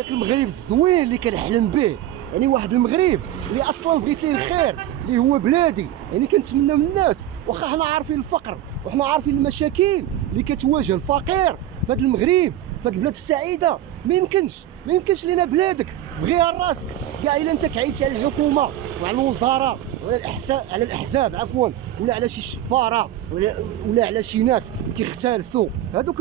داك المغرب الزوين اللي كنحلم به، يعني واحد المغرب اللي اصلا بغيت ليه الخير، اللي هو بلادي. يعني كنتمنى من الناس، واخا حنا عارفين الفقر وحنا عارفين المشاكل اللي كتواجه الفقير في هذا المغرب، في هذه البلاد السعيده، ما يمكنش لينا بلادك بغيها لراسك كاع الا انت كعيتي على الحكومه وعلى الوزاره على الاحزاب عفوا، ولا على شي شفاره ولا على شي ناس كيختالسوا. هذوك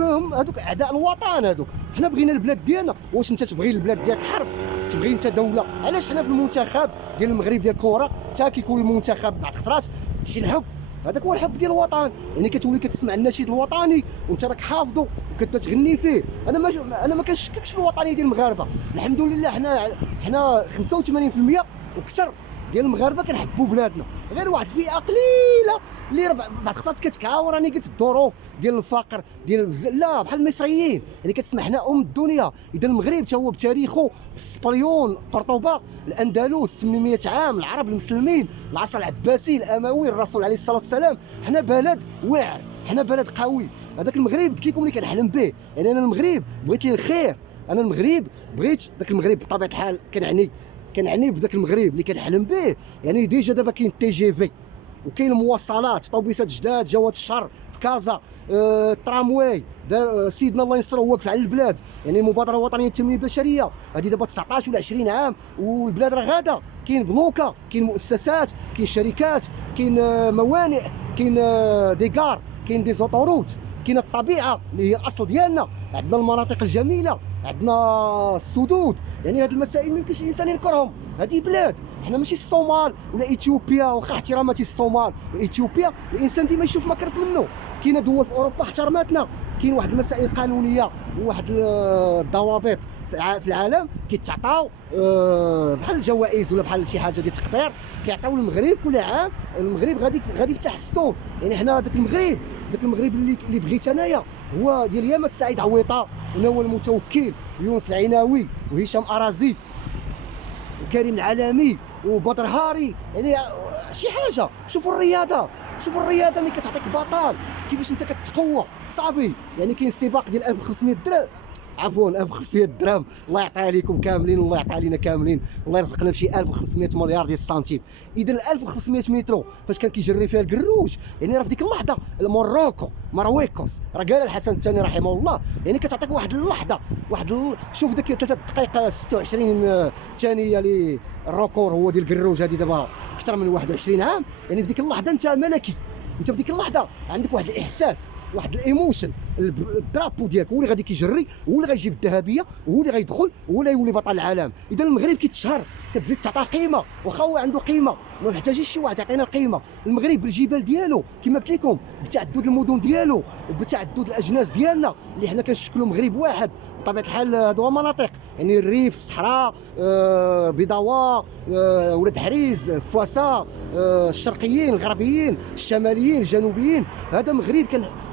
اعداء الوطن. هذوك حنا بغينا البلاد ديالنا. واش انت تبغي البلاد ديالك حرب؟ تبغي انت دوله؟ علاش حنا في المنتخب ديال المغرب ديال الكره حتى كيكون المنتخب بعض الخطرات شي الحب، هذاك هو الحب ديال الوطن. يعني كتولي كتسمع النشيد الوطني وانت راك حافظه وكتغني فيه. انا ما كنشككش في الوطنيه ديال المغاربه، الحمد لله. حنا 85% وكثر ديال المغاربه كنحبوا بلادنا، غير واحد الفئه قليله اللي بعض الخطرات كتكعاور. راني قلت الظروف ديال الفقر ديال لا بحال المصريين، يعني كتسمع حنا الدنيا. اذا المغرب حتى هو بتاريخه في السبليون، قرطبه، الاندلس، 800 عام، العرب المسلمين، العصر العباسي، الاموي، الرسول عليه الصلاه والسلام. حنا بلد واعر، حنا بلد قوي. هذاك المغرب قلت لكم اللي كنحلم به. يعني انا المغرب بغيت ليه الخير، انا المغرب بغيت ذاك المغرب بطبيعه الحال. كنعني بذاك المغرب اللي كنحلم به. يعني ديجا دابا كاين تي جي في وكاين المواصلات، طوبيسات جداد، جواد الشهر في كازا، الترامواي دار سيدنا الله ينصره واقف على البلاد. يعني مبادره وطنيه للتنميه البشريه هذه دابا 19 ولا 20 عام والبلاد راه غاده. كاين بنوكه، كاين مؤسسات، كاين شركات، كاين موانئ، كاين ديكار، كاين دي زوطوروت، كاين الطبيعه اللي هي الاصل ديالنا، عندنا المناطق الجميله، عندنا السدود. يعني هذه المسائل ما يمكنش الانسان ينكرهم. هذه بلاد، حنا ماشي الصومال ولا اثيوبيا، واخا احتراماتي الصومال واثيوبيا، الانسان ديما يشوف ما كرف منه. كاينه دول في اوروبا احترماتنا، كاين واحد المسائل قانونيه وواحد الضوابط في العالم كيتعطاو بحال الجوائز ولا بحال شي حاجه ديال التقدير كيعطيو للمغرب كل عام. المغرب غادي في تحسن. يعني حنا داك المغرب اللي بغيت انايا هو ديال يامات سعيد عويطه ونوال المتوكل ويونس العناوي وهشام ارازي وكريم العالمي وبدر هاري. يعني شي حاجه. شوفوا الرياضه ملي كتعطيك بطل كيفاش انت كتقوى صافي. يعني كاين السباق ديال 1500 درهم، عفوا 1500 درهم. الله يعطيها لكم كاملين، الله يعطيها لينا كاملين، الله يرزقنا بشي 1500 مليار ديال السنتيم. اذا 1500 مترو فاش كان كيجري فيها الكروج، يعني راه في ديك اللحظه مارويكوس راه قال الحسن الثاني رحمه الله. يعني كتعطيك واحد اللحظه شوف ديك 3 دقائق 26 ثانيه اللي الركور هو ديال الكروج هذه دابا اكثر من 21 عام. يعني في ديك اللحظه انت ملكي، انت في ديك اللحظه عندك واحد الاحساس، واحد الايموشن. الدرابو ديالك هو اللي غادي كيجري، هو اللي غيجيب الذهبيه، هو اللي غيدخل، هو اللي يولي بطل العالم. اذا المغرب كيتشهر، كتزيد تعطى قيمه، واخا هو عنده قيمه ما محتاجيش شي واحد يعطينا القيمه. المغرب بالجبال ديالو كما قلت لكم، بتعدد المدن ديالو وبتعدد الاجناس ديالنا اللي حنا كنشكلوا مغرب واحد. بطبيعه الحال هادو مناطق، يعني الريف، الصحراء، بيضاوى، ولاد حريز، فواسا، الشرقيين، الغربيين، الشماليين، الجنوبيين. هذا مغرب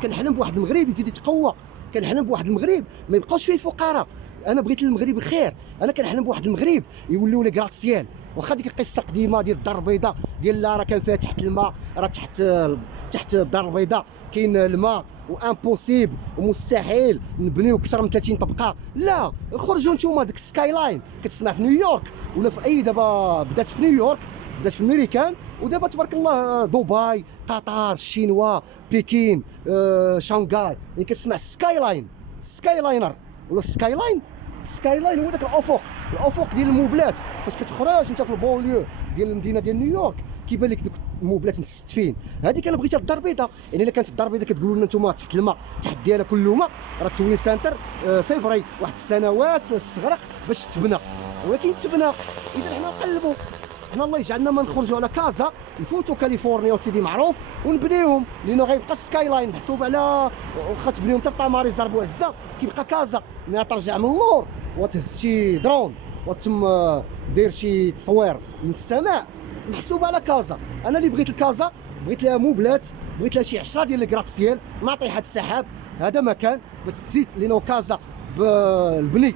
كنحلم بواحد المغرب يزيد يتقوى. كنحلم بواحد المغرب ما يبقاوش فيه الفقراء. انا بغيت المغرب الخير. انا كنحلم بواحد المغرب يوليو لي غراتسيال. واخا ديك القصه قديمه ديال الدار البيضاء ديال لا راه كان فيها تحت الماء، راه تحت الدار البيضاء كاين الماء وامبوسيبل ومستحيل نبنيو اكثر من 30 طبقه. لا، خرجوا نتوما ديك السكاي لاين كتسمع في نيويورك ولا في اي، دابا بدات في نيويورك، بدات في الميريكان، ودابا تبارك الله دبي، قطر، الشينوا، بكين، شانغاي. يعني كتسمع السكاي لاينر ولا السكاي لاين هو داك الافق ديال الموبلات. فاش كتخرج انت في البونليو ديال المدينه ديال نيويورك كيبان لك دوك الموبلات مستفين. هذيك انا بغيتها الدار البيضاء. يعني الا كانت الدار البيضاء كتقولوا لنا نتوما تحت الماء، تحت ديالها كله ماء، راه التوين سنتر صفري واحد السنوات استغرق باش تبنى، ولكن تبنى. اذا حنا نقلبوا، حنا الله يجعلنا ما نخرجوا على كازا نفوتوا كاليفورنيا وسيدي معروف ونبنيوهم، لانه غيبقى السكاي لاين محسوب على واخا تبنيهم حتى في طماريس ضرب وعزه كيبقى كازا. ملي ترجع من اللور وتهز شي درون وتم دير شي تصوير من السماء محسوب على كازا. انا اللي بغيت الكازا بغيت لها موبلات، بغيت لها شي 10 ديال الكراتسيال ناطحه السحاب. هذا مكان باش تزيد، لانه كازا بالبني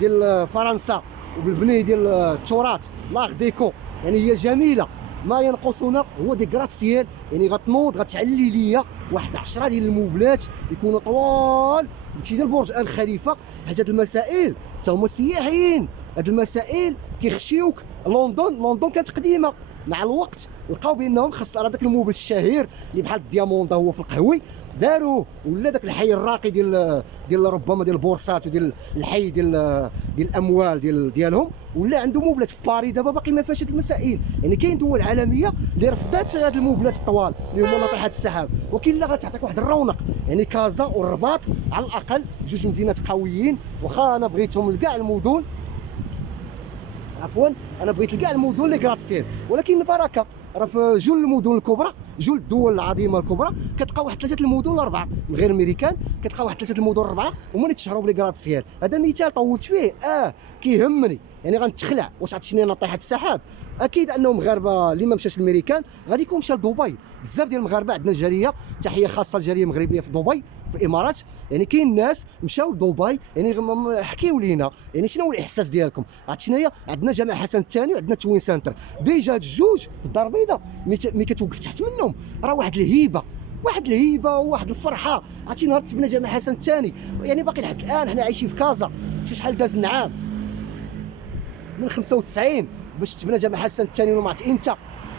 ديال فرنسا وبالبني ديال التراث لاغ ديكو، يعني هي جميله. ما ينقصنا هو دي غراتسيال. يعني غتنوض غتعلي ليا واحد 10 ديال الموبلات يكونوا طوال كي ديال برج ال خليفه. حيت هاد المسائل حتى هما سياحيين. هاد المسائل كيخشيوك. لندن كانت قديمه، مع الوقت لقاو بانهم خاص على داك الموبل الشهير اللي بحال الدياموندا هو في القهوي داروه، ولا داك الحي الراقي ديال ربما ديال البورصات وديال الحي ديال الاموال ديالهم، ولا عنده موبلات. باري دابا باقي ما فيهاش هاد المسائل. يعني كاين دول عالميه اللي رفضات هاد الموبلات الطوال اللي هما ناطحات السحاب، ولكن لا غتعطيك واحد الرونق. يعني كازا والرباط على الاقل جوج مدينات قويين، واخا انا بغيتهم لكاع المدن، عفوا انا بغيت لكاع المدن اللي كراتسير، ولكن البركه راه في جوج المدن الكبرى، جوج الدول العظيمه الكبرى كتلقى واحد 3 المدن ولا 4 من غير الميريكان، كتلقى واحد 3 المدن 4 هما اللي تشهروا بلي كراتسيال. هذا مثال طولت فيه كيهمني. يعني غنتخلع واش غتشني ناطحه السحاب. اكيد انهم مغاربه اللي ما مشاش للميريكان غادي يكون مشى لدبي. بزاف ديال المغاربه عندنا الجاليه، تحيه خاصه للجاليه المغربيه في دبي في الامارات. يعني كاين ناس مشاو لدبي. يعني حكيوا لينا يعني شنو هو الاحساس ديالكم. عرفت شناهي؟ عندنا جامع حسن الثاني وعندنا توين سنتر، ديجا الجوج في الدار البيضاء ملي كتوقف تحت منهم راه واحد الهيبه، وواحد الفرحه. عرفتي نهار تبنى جامع حسن الثاني، يعني باقي لحد الان حنا عايشين في كازا. شحال داز من عام، من 95 باش تبنى جامع حسن الثاني وما عرفت امتى،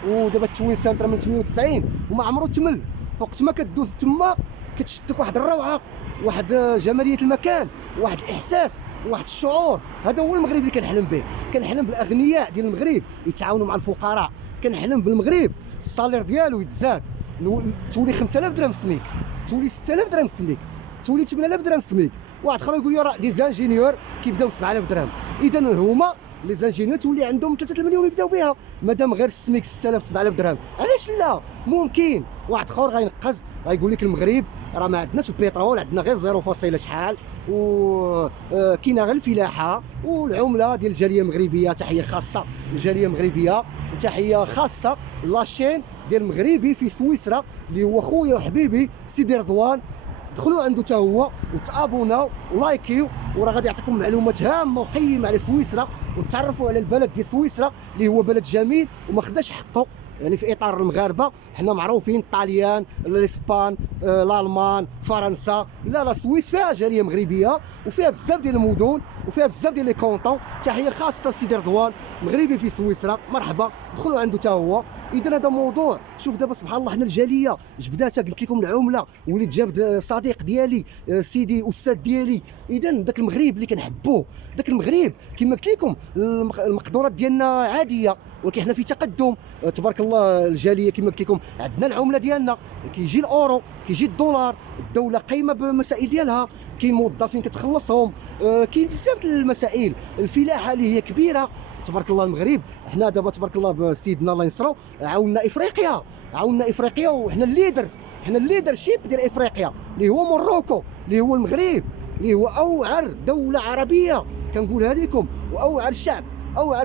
ودابا التوين سنتر من 98 وما عمرو تمل. فوقت ما كدوز تما كتشدك واحد الروعه، واحد جماليه المكان، واحد الاحساس، واحد الشعور. هذا هو المغرب اللي كنحلم به. كنحلم بالاغنياء ديال المغرب يتعاونوا مع الفقراء. كنحلم بالمغرب الصالير ديالو يتزاد، تولي 5000 درهم سميك، تولي 6000 درهم سميك، تولي 8000 درهم سميك. واحد اخر يقول لي راه دي زانجينيور كيبداو ب 7000 درهم. اذا هما لي زانجينيور تولي عندهم 3 المليون يبداو بها، مادام غير السميك 6000 7000 درهم. علاش لا؟ ممكن. واحد اخر غينقز غيقول لك المغرب راه ما عندناش البترول، عندنا غير 0 شحال، و كاينه غير الفلاحه والعمله ديال الجاليه المغربيه. تحيه خاصه للجاليه المغربيه، وتحيه خاصه لاشين ديال المغربي في سويسرا اللي هو خويا وحبيبي سيدي رضوان. دخلوا عنده حتى هو وتابوناو ولايكيو، وراه غادي يعطيكم معلومات هامه وقيمه على سويسرا، وتعرفوا على البلد ديال سويسرا اللي هو بلد جميل وما خداش حقه. يعني في اطار المغاربه حنا معروفين الطاليان، الاسبان، الالمان، فرنسا. لا سويس فيها جاليه مغربيه وفيها بزاف ديال المدن وفيها بزاف ديال لي كونطون. تحيه خاصه سيدي رضوان مغربي في سويسرا، مرحبا، دخلوا عنده حتى هو. اذا هذا موضوع. شوف دابا سبحان الله حنا الجاليه جبداتها، قلت لكم العمله وليت جاب صديق ديالي سيدي استاذ ديالي. اذا داك المغرب اللي كنحبوه، داك المغرب كما قلت لكم المقدورات ديالنا عاديه، ولكن حنا في تقدم تبارك الله. الجاليه كما قلت لكم عندنا العمله ديالنا، كيجي الاورو، كيجي الدولار، الدوله قايمه بالمسائل ديالها، كاين موظفين كتخلصهم، كاين بزاف المسائل. الفلاحه اللي هي كبيره تبارك الله. المغرب حنا دابا تبارك الله بسيدنا الله ينصرو عاوننا افريقيا وحنا الليدر، حنا الليدر شيب ديال افريقيا اللي هو موروكو، اللي هو المغرب، اللي هو اوعر دوله عربيه كنقولها لكم، واوعر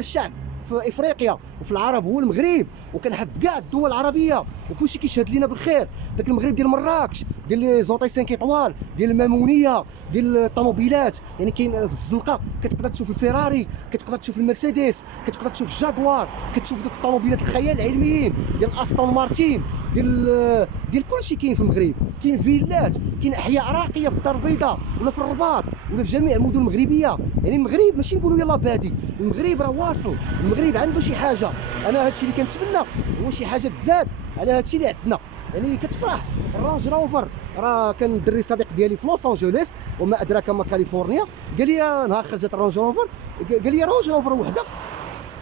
شعب في افريقيا وفي العرب هو المغرب. وكنحب كاع الدول العربيه وكلشي كيشهد لينا بالخير. داك المغرب ديال مراكش، ديال لي زوطي 5 ايطوال، ديال المامونيه، ديال الطوموبيلات. يعني كاين في الزنقه كتقدر تشوف الفيراري، كتقدر تشوف المرسيدس، كتقدر تشوف الجاكوار، كتشوف دوك الطوموبيلات الخيال العلميين ديال استون مارتين، ديال كلشي كاين في المغرب. كاين فيلات، كاين احياء راقيه في الدار البيضاء ولا في الرباط ولا في جميع المدن المغربيه. يعني المغرب ماشي نقولوا يلاه بادي، المغرب راه واصل، المغرب عنده شي حاجه. انا هادشي اللي كنتمنى هو شي حاجه تزاد على هادشي اللي عندنا. يعني كتفرح الرانج روفر. راه كان الدري صديق ديالي في لوس انجلوس وما ادراك ما كاليفورنيا، قال لي نهار خرجت الرانج روفر، قال لي رانج روفر وحده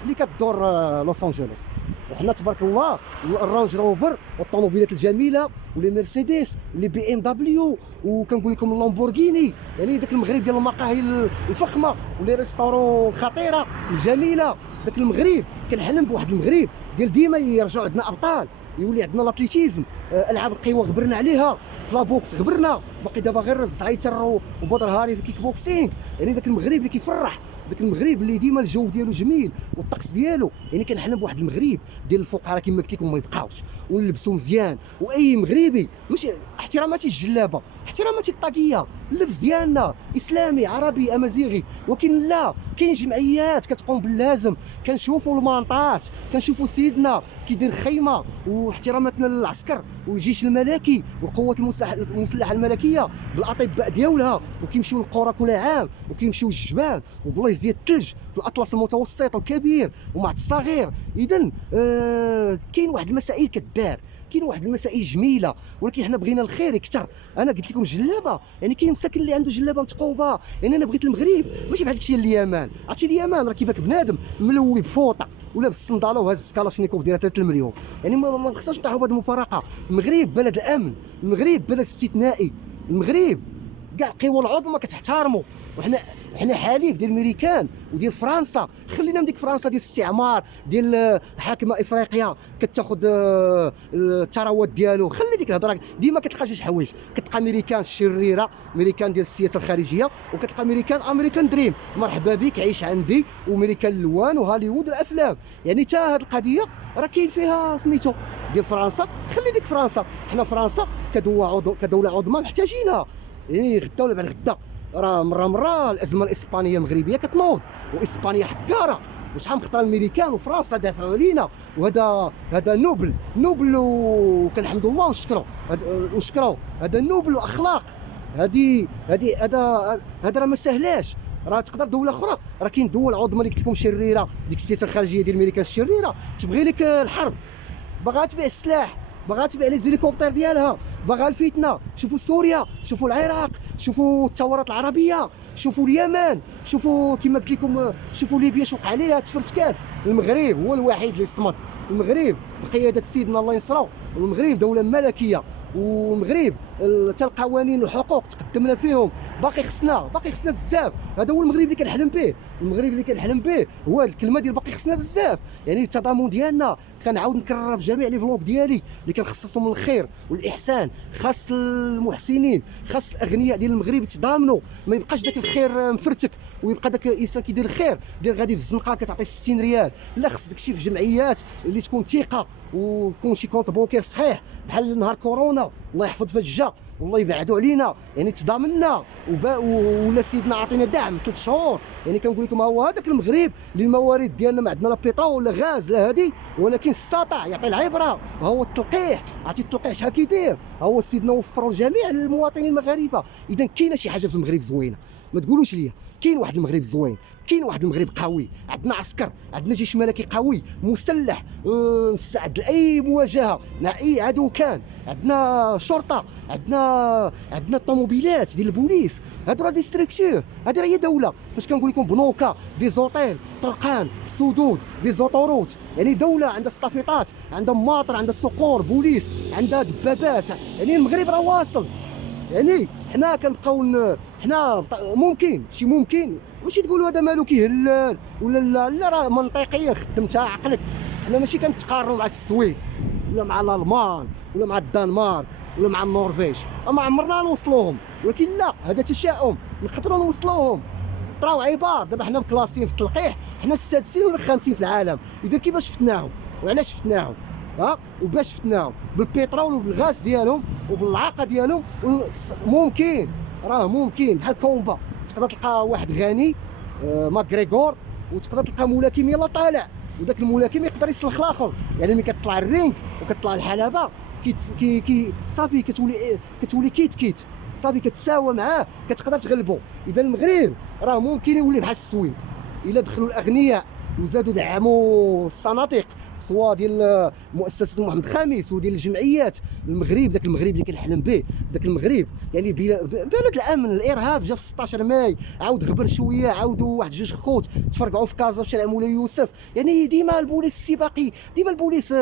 اللي كدور لوس انجلوس. وحنا تبارك الله الرانج روفر والطوموبيلات الجميله ولي مرسيدس ولي بي ام دبليو، وكنقول لكم اللامبورغيني. يعني داك المغرب ديال المقاهي الفخمه ولي ريستورون الخطيره الجميله. داك المغرب كنحلم بواحد المغرب ديال ديما يرجعوا عندنا ابطال، يولي عندنا لاتليتيزم، العاب القوى غبرنا عليها، فلابوكس غبرنا، باقي دابا غير الزعيتر وبدر هاري في الكيك بوكسينغ. يعني داك المغرب اللي كيفرح، داك المغرب اللي ديما الجو ديالو جميل والطقس ديالو. يعني كنحلم بواحد المغرب ديال الفقراء كما قلت لكم ما يبقاوش، ونلبسوا مزيان. واي مغربي ماشي احتراماتي الجلابه، احتراماتي الطاقيه، اللبس ديالنا اسلامي عربي امازيغي. ولكن لا، كاين جمعيات كتقوم باللازم. كنشوفوا المانطات، كنشوفوا سيدنا كيدير خيمه، واحتراماتنا للعسكر والجيش الملكي والقوات المسلحه الملكيه بالاطباء ديالها، وكيمشيو للقرى كل عام، وكيمشيو للجبال وبلايص ديال الثلج في الاطلس المتوسط والكبير ومع الصغير. اذا كاين واحد المسائل كدار، كاين واحد المسائل جميله، ولكن حنا بغينا الخير يكثر. انا قلت لكم جلابه، يعني كاين مساكن اللي عنده جلابه متقوبه. يعني انا بغيت المغرب ماشي بحال داكشي ديال اليمن. عرفتي اليمن راه كيباك بنادم ملوي بفوطه ولابس الصنداله وهز كلاشينيكوف ديال 3 المليون. يعني ما خصناش نطيحوا بهذه المفارقه. المغرب بلد الامن، المغرب بلد استثنائي، المغرب كاع القوى العظمى كتحترموا، وحنا حليف ديال الميريكان وديال فرنسا. خلينا من ديك فرنسا ديال الاستعمار ديال حاكمه افريقيا كتاخذ الثروات ديالو. خلي ديك الهضره. ديما كتلقى جوج حوايج، كتلقى امريكان الشريره، امريكان ديال السياسه الخارجيه، وكتلقى امريكان دريم، مرحبا بك عيش عندي، وامريكان الوان وهوليوود الافلام. يعني حتى هذه القضيه راه كاين فيها سميتو ديال فرنسا. خلي ديك فرنسا، حنا فرنسا كدوله عظمى محتاجينها. يعني غدا ولا بعد غدا راه مره الازمه الاسبانيه المغربيه كتنوض، واسبانيا حكاره، وشحال من خطره الامريكان وفرنسا دافعوا علينا، وهذا نوبل وكنحمدوا الله ونشكروا هذا نوبل واخلاق. هذا راه ما سهلاش. راه تقدر دوله اخرى، راه كاين دول عظمى اللي قلت لكم شريره، ديك السياسه الخارجيه ديال الامريكان الشريره تبغي لك الحرب، باغا تبيع السلاح، باغا تبيع لي زيليكوبتر ديالها، باغا الفتنه. شوفوا سوريا، شوفوا العراق، شوفوا الثورات العربيه، شوفوا اليمن، شوفوا كما قلت لكم، شوفوا ليبيا شوق عليها تفرتكات. المغرب هو الوحيد اللي صمد. المغرب بقياده سيدنا الله ينصرو، والمغرب دوله ملكيه، والمغرب حتى القوانين والحقوق تقدمنا فيهم. باقي خصنا بزاف. هذا هو المغرب اللي كنحلم به. المغرب اللي كنحلم به هو هذه الكلمه ديال باقي خصنا بزاف. يعني التضامن ديالنا كنعاود نكررها في جميع لي فلوق ديالي اللي كنخصصهم للخير والاحسان. خاص المحسنين، خاص الاغنياء ديال المغرب يتضامنوا، ما يبقاش داك الخير مفرتك ويبقى داك الانسان كيدير الخير ديال غادي في الزنقه كتعطي 60 ريال. لا، خص داكشي في جمعيات اللي تكون ثقه، ويكون شي كونط بونكير صحيح. بحال نهار كورونا الله يحفظ فجه والله يبعدوا علينا، يعني تضامنا ولا سيدنا عطينا دعم 3 شهور. يعني كنقول لكم هو هذاك المغرب اللي الموارد ديالنا ما عندنا لا بيطرول لا غاز لا هادي، ولكن استطاع يعطي العبره. هو التلقيح، عرفتي التلقيح شحال كيدير، هو سيدنا وفروا لجميع المواطنين المغاربه. اذا كاينه شي حاجه في المغرب زوينه، ما تقولوش ليا. كاين واحد المغرب زوين، كاين واحد المغرب قوي، عندنا عسكر، عندنا جيش ملكي قوي مسلح مستعد لاي مواجهه مع اي عدو كان، عندنا شرطه، عندنا الطوموبيلات ديال البوليس. هادو راه دي ستركتور، هادي راه هي دوله. فاش كنقول لكم بنوكا، دي زوطيل، طرقان، سدود، دي زوطوروت، يعني دوله عندها ستافيطات، عندها ماطر، عندها صقور، بوليس، عندها دبابات. يعني المغرب راه واصل. يعني حنا كنبقاو حنا ممكن ماشي تقولوا هذا مالو كيهلال ولا لا راه منطقيا خدمتها عقلك. حنا ماشي كنتقارنوا مع السويد ولا مع الالمان ولا مع الدنمارك ولا مع النرويج، ما عمرنا نوصلوهم. ولكن لا، هذا تشاؤم، نقدروا نوصلوهم. طراو عبار دابا حنا مكلاسين في التلقيح، حنا السادسين ولا الخامسين في العالم. اذا كيفاش فتناهم وعلاش فتناهم؟ وباش فتناهم بالبترول وبالغاز ديالهم وبالعاقه ديالهم. ممكن بحال كومبا تقدر تلقى واحد غني ماكريغور، وتقدر تلقى ملاكم يلا طالع، وداك الملاكم يقدر يسلخ الاخر. يعني ملي كتطلع الرينغ وكتطلع الحلبه كي صافي كتولي كيت صافي كتساوى معاه، كتقدر تغلبو. اذا المغرب راه ممكن يولي بحال السويد الا دخلوا الاغنياء وزادوا دعموا الصناديق سواء ديال مؤسسه محمد الخامس وديال الجمعيات. المغرب داك المغرب اللي كنحلم به، داك المغرب يعني بلد الامن. الارهاب جا في 16 ماي، عاود غبر شويه، عاودوا واحد جوج خوت تفرقعوا في كازا في شارع مولاي يوسف. يعني ديما البوليس السباقي، ديما البوليس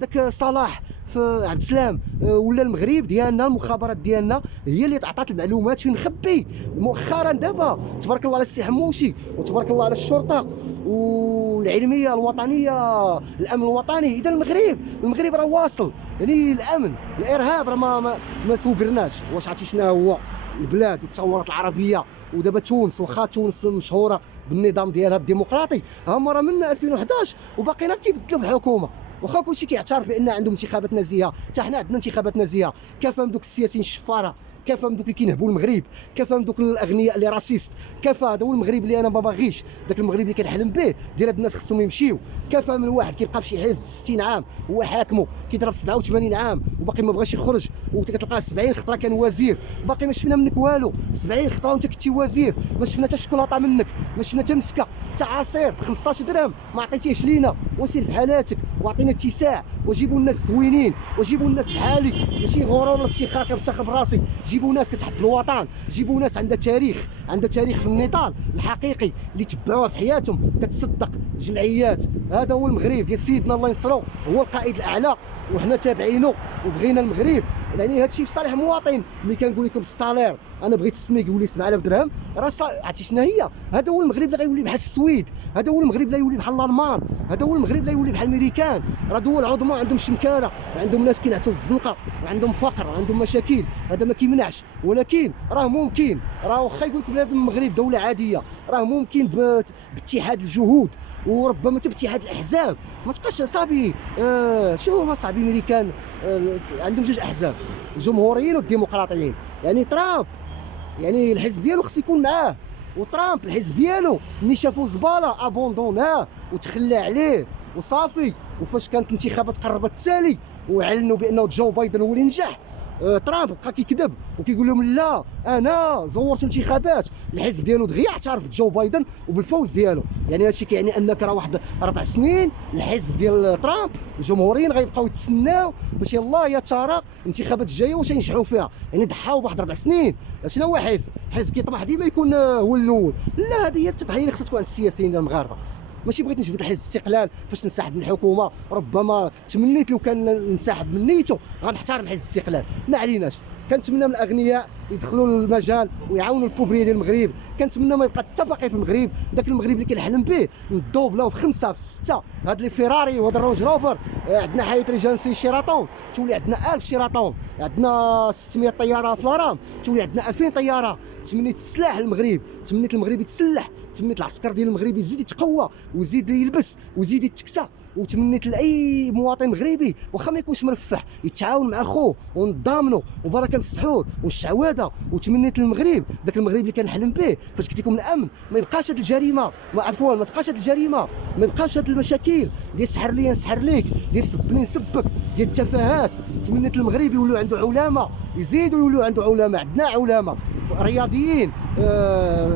داك صلاح في عبد السلام ولا المغرب ديالنا المخابرات ديالنا هي اللي عطات المعلومات فين نخبي. مؤخرا دابا تبارك الله على السي حموشي وتبارك الله على الشرطه والعلميه الوطنيه، الامن الوطني. اذا المغرب راه واصل. يعني الامن، الارهاب راه ما سوقرناش. واش عرفتي شنو هو البلاد والثورات العربيه؟ ودابا تونس، واخا تونس مشهوره بالنظام ديالها الديمقراطي، هما راه من 2011 وباقيين كيبدلوا في الحكومه. واخا كلشي كيعترف بان عندهم انتخابات نزيهه، حتى حنا عندنا انتخابات نزيهه. كافهم دوك السياسيين الشفاره كفى من دوك اللي كينهبوا المغرب، كفى من دوك الاغنياء اللي راسيست، كفى هذا هو المغرب اللي انا ما باغيش، داك المغرب اللي كنحلم به ديال هاد الناس خصهم يمشيو. كفى من واحد كيبقى في شي حزب 60 عام هو حاكمه كيضرب 87 عام وباقي ما بغاش يخرج، وكتلقاه 70 خطره كان وزير، باقي ما شفنا منك والو. 70 خطره وانت كنتي وزير، ما شفنا حتى شكلاطه منك، ما شفنا حتى مسكه، حتى عصير ب 15 درهم ما عطيتيهش لينا. وسير في حالاتك وعطينا اتساع، وجيبوا الناس زوينين، وجيبوا الناس بحالي، ماشي غرور ولا افتخار كنفتخر براسي. جيبوا ناس كتحب الوطن، جيبوا ناس عندها تاريخ، عندها تاريخ في النضال الحقيقي اللي تبعوه في حياتهم، كتصدق جمعيات. هذا هو المغرب ديال سيدنا الله ينصرو، هو القائد الاعلى وحنا تابعينه وبغينا المغرب. يعني هذا الشيء في صالح المواطن. ملي كنقول لكم السالير انا بغيت السميك يولي 7000 درهم، راه عرفتي شنو هي؟ هذا هو المغرب اللي غيولي بحال السويد، هذا هو المغرب اللي يولي بحال الالمان، هذا هو المغرب اللي يولي بحال الامريكان. راه دول عظمى عندهم شمكانه، عندهم ناس كينعسوا في الزنقه، وعندهم فقر، وعندهم مشاكل، هذا ما كيمنعش. ولكن راه ممكن، راه واخا يقول لك بلاد المغرب دوله عاديه، راه ممكن باتحاد الجهود وربما حتى باتحاد الاحزاب. ما تبقاش صافي شوف اصاحبي الامريكان عندهم جوج احزاب، الجمهوريين والديمقراطيين. يعني ترامب يعني الحزب ديالو خص يكون معاه، وترامب الحزب ديالو ملي شافوا زباله ابوندوناه وتخلى عليه وصافي. وفاش كانت الانتخابات قربت تسالي واعلنوا بانه جو بايدن هو اللي نجح، ترامب بقى كيكذب وكيقول لهم لا انا زورت الانتخابات. الحزب ديالو دغيا اعترف بجو بايدن وبالفوز ديالو. يعني هادشي كيعني انك راه واحد 4 سنين الحزب ديال ترامب الجمهوريين غيبقاو يتسناو باش يلاه يا ترى الانتخابات الجايه واش ينجحوا فيها. يعني ضحاو بواحد 4 سنين. شنو هو حزب كيطمح ديما يكون هو الاول. لا هذه هي التضحيه اللي خصها تكون عند السياسيين المغاربه. ماشي بغيت نجبد الحزب الاستقلال فاش نسحب من الحكومه، ربما تمنيت لو كان نسحب من نيته غنحترم حزب الاستقلال، ما عليناش. كنتمنى من الاغنياء يدخلوا للمجال ويعاونوا البوفريه ديال المغرب. كنتمنى ما يبقى حتى فقير في المغرب، داك المغرب اللي كنحلم به ندوبلاو في 5 في 6. هاد لي فيراري وهاد الرونج روفر، عندنا حياه ريجانسي شيراتون تولي عندنا 1000 شيراتون، عندنا 600 طياره في الرام تولي عندنا 2000 طياره. تمنيت السلاح للمغرب، تمنيت المغرب يتسلح، تمنيت العسكر ديال المغرب يزيد يتقوى ويزيد يلبس ويزيد يتكسى. وتمنيت لاي مواطن مغربي واخا ما يكونش مرفح يتعاون مع خوه ونضامنوا وبركه السحور والشعواده. وتمنيت للمغرب داك المغرب اللي كنحلم به فاش قلت لكم الامن ما يبقاش هاد الجريمه، ما تبقاش هاد الجريمه، ما يبقاش هاد المشاكل ديال سحر لي نسحر ليك، ديال سبني نسبك، ديال التفاهات. تمنيت للمغرب يولوا عنده علماء، يزيدوا يولوا عنده علماء. عندنا علماء رياضيين،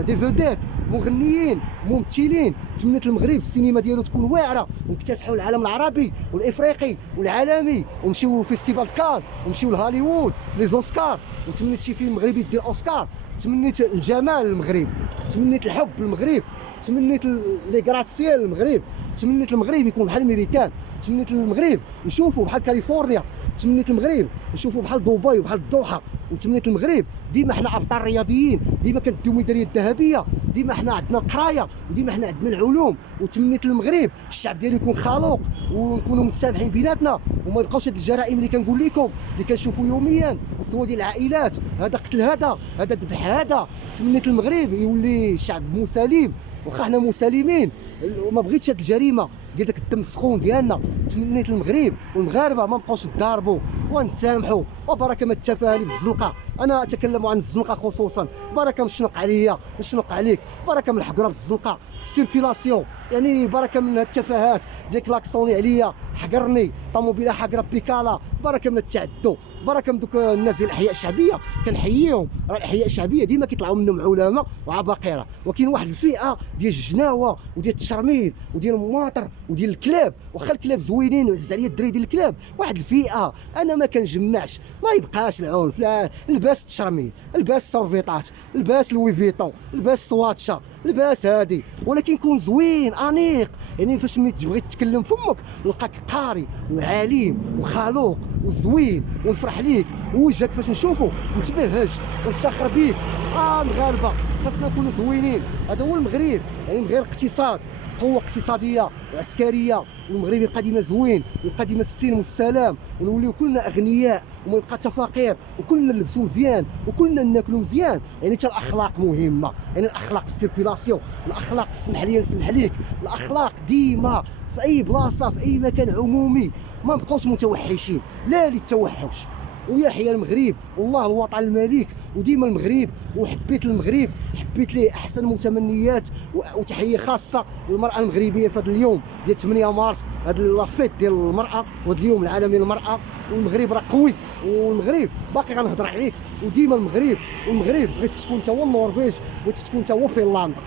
دي فوديت، مغنيين، ممثلين. تمنيت المغرب السينما ديالو تكون واعره ونكتسحوا العالم العربي والافريقي والعالمي، ونمشيو فيستيفال كان، ونمشيو لهوليوود لي زوسكار. وتمنيت شي فيلم مغربي يدير اوسكار. تمنيت الجمال للمغرب، تمنيت الحب للمغرب، تمنيت لي غراتسيال للمغرب، تمنيت المغرب يكون بحال الامريكان، تمنيت المغرب نشوفوا بحال كاليفورنيا، تمنيت المغرب نشوفوا بحال دبي وبحال الدوحه. وتمنيت المغرب ديما حنا ابطال رياضيين، ديما كنديو ميداليه الذهبيه، ديما حنا عندنا القرايه وديما حنا عندنا العلوم. وتمنيت المغرب الشعب ديالو يكون خلوق ونكونوا متسامحين بيناتنا، وما يبقاوش هاد الجرائم اللي كنقول لكم اللي كنشوفوا يوميا، الصور ديال العائلات، هذا قتل هذا ذبح هذا. تمنيت المغرب يولي شعب مسالم، واخا حنا مسالمين وما بغيتش هاد الجريمه ديال داك الدم السخون ديالنا. تمنيت المغرب والمغاربه ما بقاوش نضاربوا ونسامحوا، وبركه ما التفاهه اللي بالزنقه. انا اتكلم عن الزنقه خصوصا، بركه من الشنق عليا نشنق عليك، بركه من الحقره بالزنقه السيركيلاسيون، يعني بركه من التفاهات ديال كلاكسوني عليا، حقرني طوموبيله حقره بيكالا، بركه من التعدو، بركه من دوك الناس ديال الاحياء الشعبيه كنحييهم. راه الاحياء الشعبيه ديما كيطلعوا منهم علماء وعباقره، وكاين واحد الفئه ديال الجناوه وديال التشرميل وديال المواطر وديال الكلاب، واخا الكلاب زوينين وعز عليا الدري ديال الكلاب، واحد الفئه انا ما كنجمعش. ما يبقاش العنف، لا لباس التشرميل، لباس السورفيطات، لباس لوي فيتون، لباس سواتشا، لباس هادي، ولكن كون زوين انيق. يعني فاش ملي تبغي تتكلم فمك نلقاك قاري وعليم وخلوق وزوين ونفرح ليك، ووجهك فاش نشوفه نتبهج ونفتخر بيك. المغاربه خاصنا نكونوا زوينين، هذا هو المغرب. يعني من غير اقتصاد، قوه اقتصاديه وعسكريه، والمغرب يبقى ديما زوين ويبقى ديما السلم والسلام، ونوليو كلنا اغنياء وما يبقى حتى فقير، وكلنا نلبسوا مزيان وكلنا ناكلوا مزيان. يعني حتى الاخلاق مهمه، يعني الاخلاق في السيركيلاسيون، الاخلاق في سمح لي نسمح ليك، الاخلاق ديما في اي بلاصه في اي مكان عمومي. ما نبقاوش متوحشين، لا للتوحش، ويحيى المغرب والله الوطن الملك. وديما المغرب، وحبيت المغرب، حبيت ليه احسن متمنيات وتحيه خاصه للمراه المغربيه في هذا اليوم ديال 8 مارس، هذا لافيت ديال المراه وهذا اليوم العالمي للمراه. والمغرب راه قوي، والمغرب باقي غنهضر عليك، وديما المغرب. والمغرب بغيتك تكون انت هو النرويج، بغيتك تكون انت هو فنلندا.